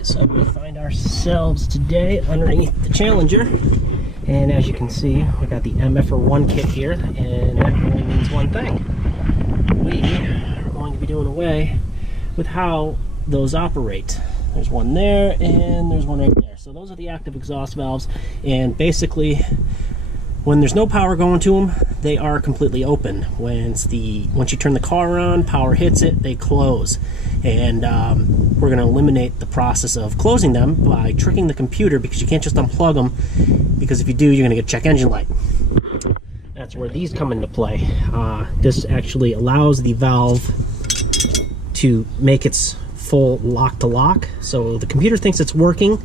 Alright, so we find ourselves today underneath the Challenger, and as you can see, we got the MFER-1 kit here, and that only means one thing. We are going to be doing away with how those operate. There's one there, and there's one right there. So those are the active exhaust valves, and basically, when there's no power going to them, they are completely open. Once you turn the car on, power hits it, they close. And we're going to eliminate the process of closing them by tricking the computer, because you can't just unplug them, because if you do, you're going to get check engine light. That's where these come into play. This actually allows the valve to make its full lock to lock. So the computer thinks it's working,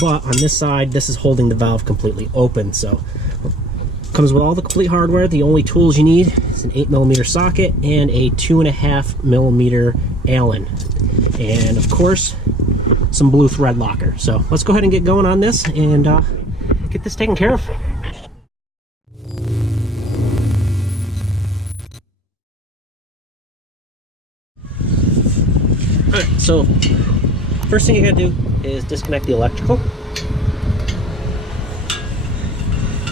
but on this side, this is holding the valve completely open. So comes with all the complete hardware. The only tools you need is an 8mm socket and a 2.5mm Allen, and of course some blue thread locker. So let's go ahead and get going on this and get this taken care of. Alright, so first thing you gotta do is disconnect the electrical.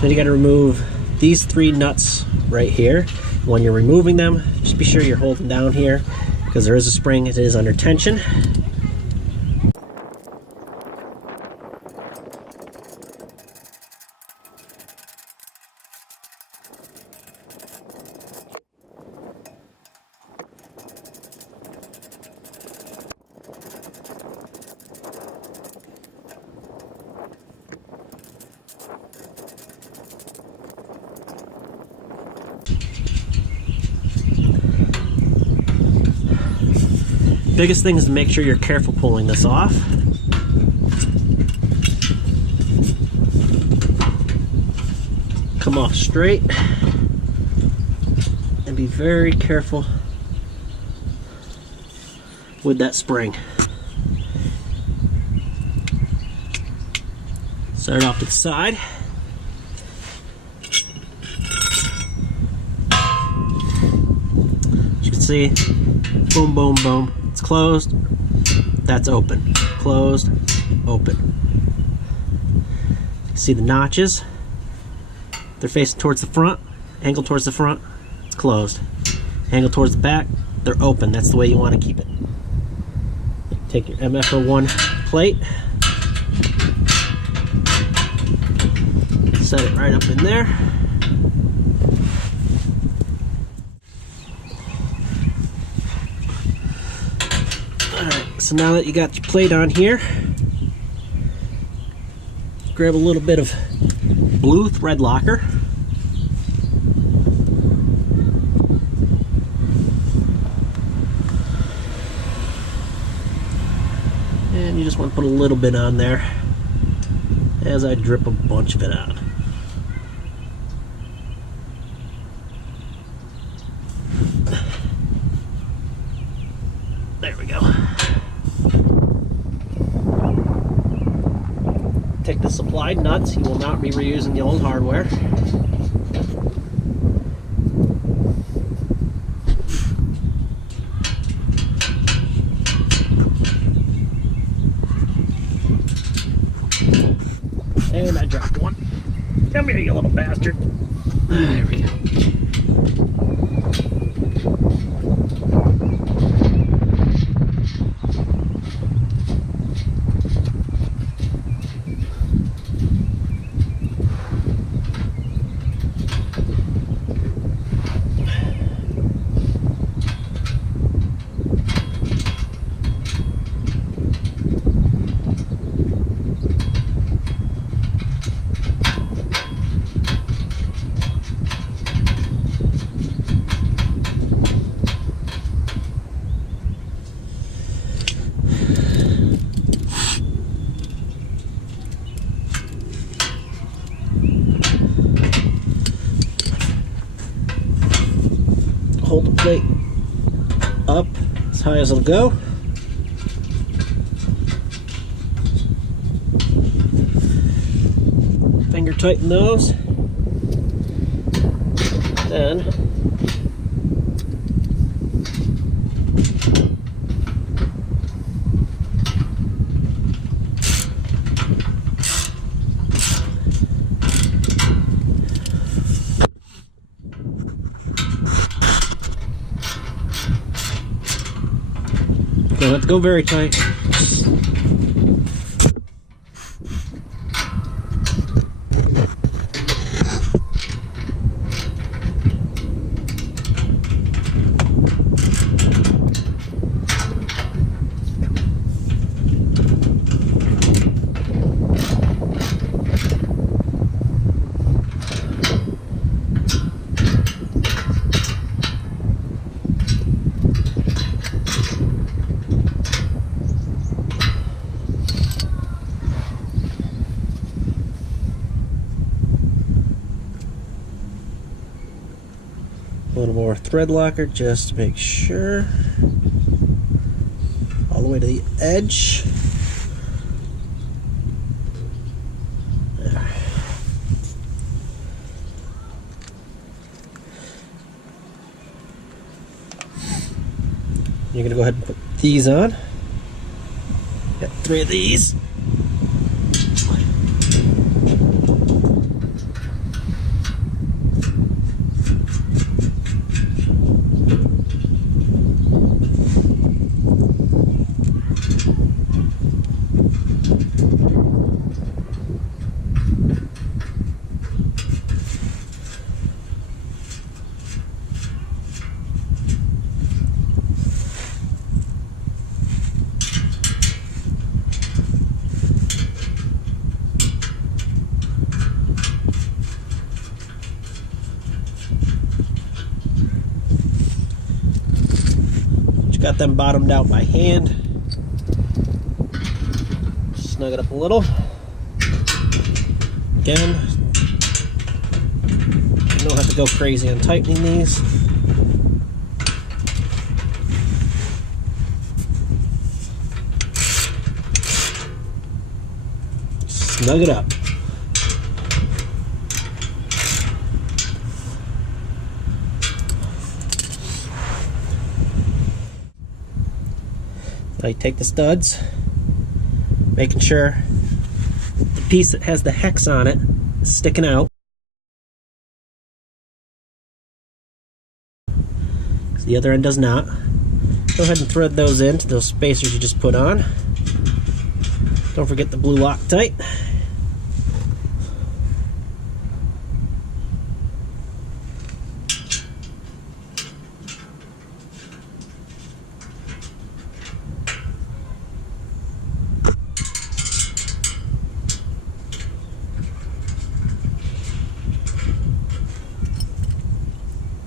Then you got to remove these 3 nuts right here. When you're removing them, just be sure you're holding down here, because there is a spring. It is under tension. Biggest thing is to make sure you're careful pulling this off. Come off straight, and be very careful with that spring. Start off to the side. As you can see, boom, boom, boom. It's closed, that's open. Closed, open. You see the notches? They're facing towards the front, angled towards the front, it's closed. Angled towards the back, they're open. That's the way you want to keep it. Take your MFER-1 plate, set it right up in there. So now that you got your plate on here, grab a little bit of blue thread locker. And you just want to put a little bit on there as I drip a bunch of it out. There we go. Take the supplied nuts. You will not be reusing the old hardware. And I dropped one. Come here, you little bastard. There we go. Hold the plate up as high as it'll go. Finger tighten those. Then Don't have to go very tight. A little more thread locker just to make sure. All the way to the edge. There. You're gonna go ahead and put these on. Got 3 of these. Got them bottomed out by hand. Snug it up a little. Again, you don't have to go crazy on tightening these. Snug it up. Now you take the studs, making sure the piece that has the hex on it is sticking out. So the other end does not. Go ahead and thread those into those spacers you just put on. Don't forget the blue Loctite.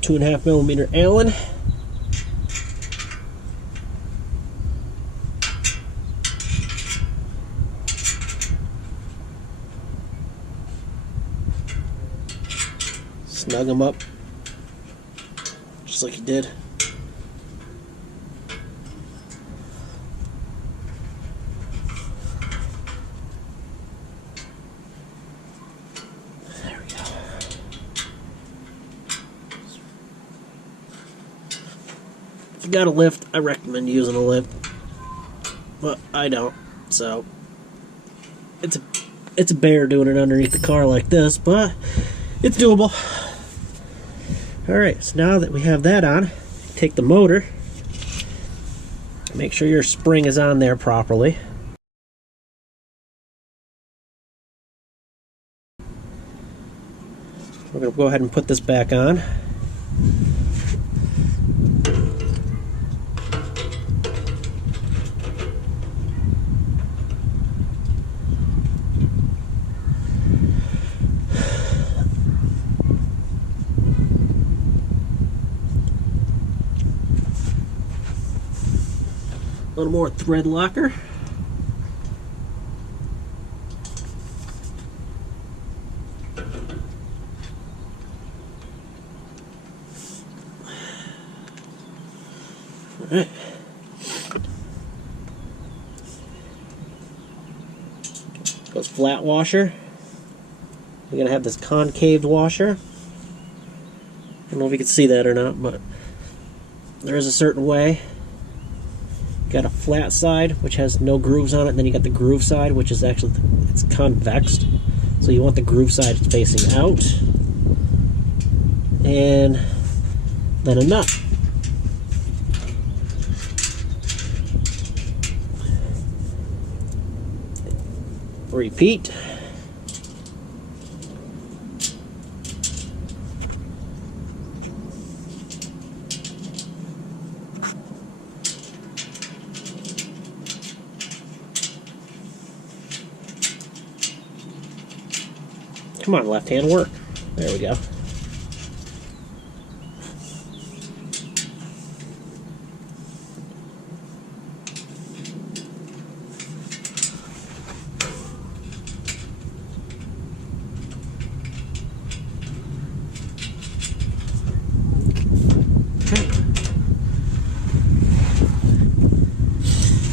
2.5mm Allen. Snug them up just like you did. There we go. If you got a lift, I recommend using a lift, but I don't, so it's a bear doing it underneath the car like this, but it's doable. Alright, so now that we have that on, take the motor, make sure your spring is on there properly. We're going to go ahead and put this back on. A little more thread locker. All right. Goes flat washer. We're gonna have this concaved washer. I don't know if you can see that or not, but there is a certain way. Got a flat side which has no grooves on it, and then you got the groove side which is actually, it's convexed, so you want the groove side facing out, and then a nut. Repeat. Come on, left hand, work. There we go.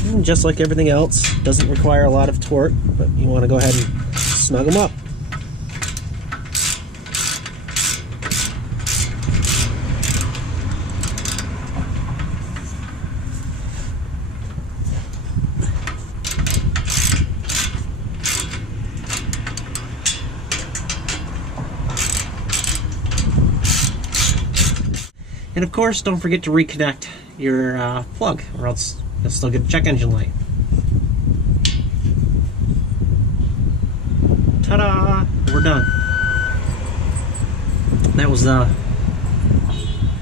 And just like everything else, doesn't require a lot of torque, but you want to go ahead and snug them up. And of course, don't forget to reconnect your plug, or else you'll still get a check engine light. Ta-da! We're done. That was the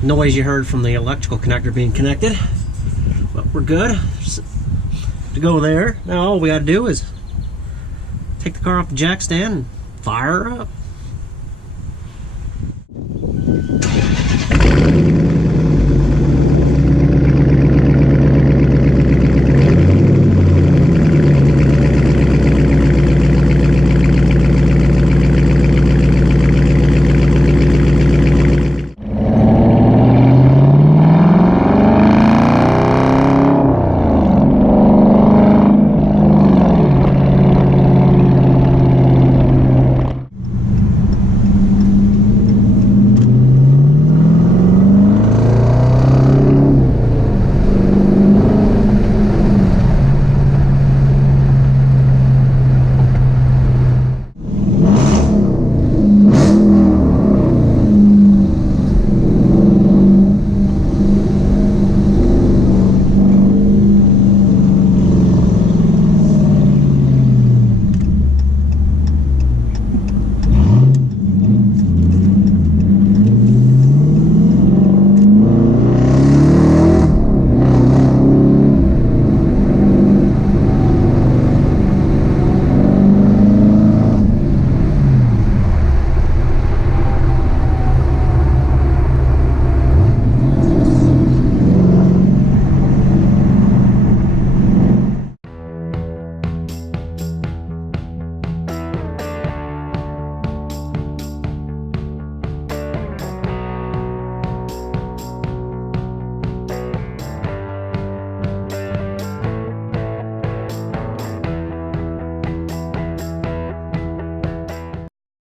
noise you heard from the electrical connector being connected. But we're good to go there. Now all we gotta do is take the car off the jack stand and fire her up.